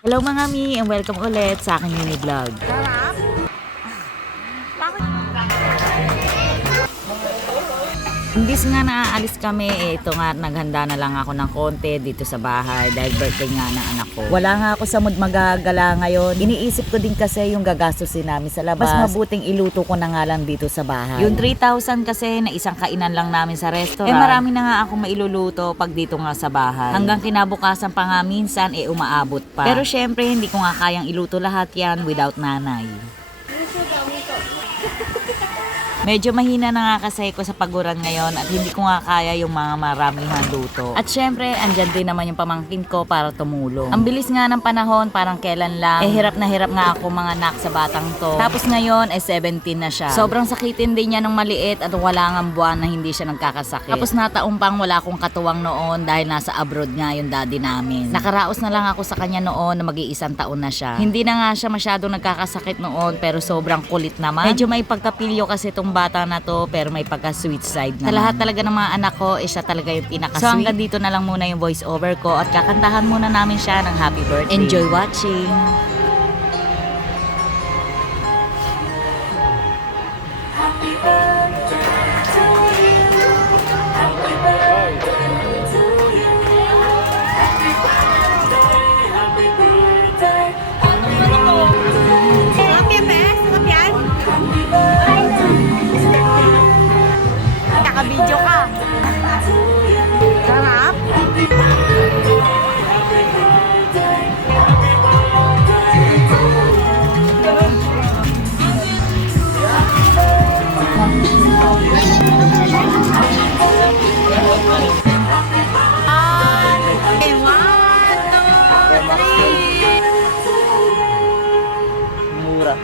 Hello mga mi, and welcome ulit sa aking mini vlog. Sarap? Bakit? Imbis nga naaalis kami, ito nga naghanda na lang ako ng konti dito sa bahay dahil birthday nga ng anak ko. Wala nga ako sa mood magagala ngayon. Iniisip ko din kasi yung gagastusin namin sa labas. Mas mabuting iluto ko na nga lang dito sa bahay. Yung 3,000 kasi na isang kainan lang namin sa restaurant. Marami na nga ako mailuluto pag dito nga sa bahay. Hanggang kinabukasan pa nga minsan umaabot pa. Pero syempre hindi ko nga kayang iluto lahat yan without nanay. Medyo mahina na nga kasi ko sa paguran ngayon at hindi ko nga kaya yung mga maramihan luto. At syempre, andyan din naman yung pamangkin ko para tumulong. Ang bilis nga ng panahon, parang kailan lang. Hirap na hirap nga ako mga anak sa batang to. Tapos ngayon, 17 na siya. Sobrang sakitin din niya nung maliit at wala nga buwan na hindi siya nagkakasakit. Tapos nataong pang wala akong katuwang noon dahil nasa abroad nga yung daddy namin. Nakaraos na lang ako sa kanya noon na mag-iisang taon na siya. Hindi na nga siya masyadong nagkakasakit noon pero sobrang kulit naman. Medyo may pagkapilyo kasi itong bata na to pero may pagka-sweet side naman. Sa lahat talaga ng mga anak ko, siya talaga yung pinaka-sweet. So hanggang dito na lang muna yung voice over ko at kakantahan muna namin siya ng happy birthday. Enjoy watching! Happy birthday to you. Happy birthday to you. Happy birthday, happy birthday, happy birthday. Sarap yan, Bes? Sarap yan? Happy birthday Naka-video ka. to you. Sarap? Happy birthday, happy birthday, happy birthday to you. Okay, 1, 2, 3. Mura.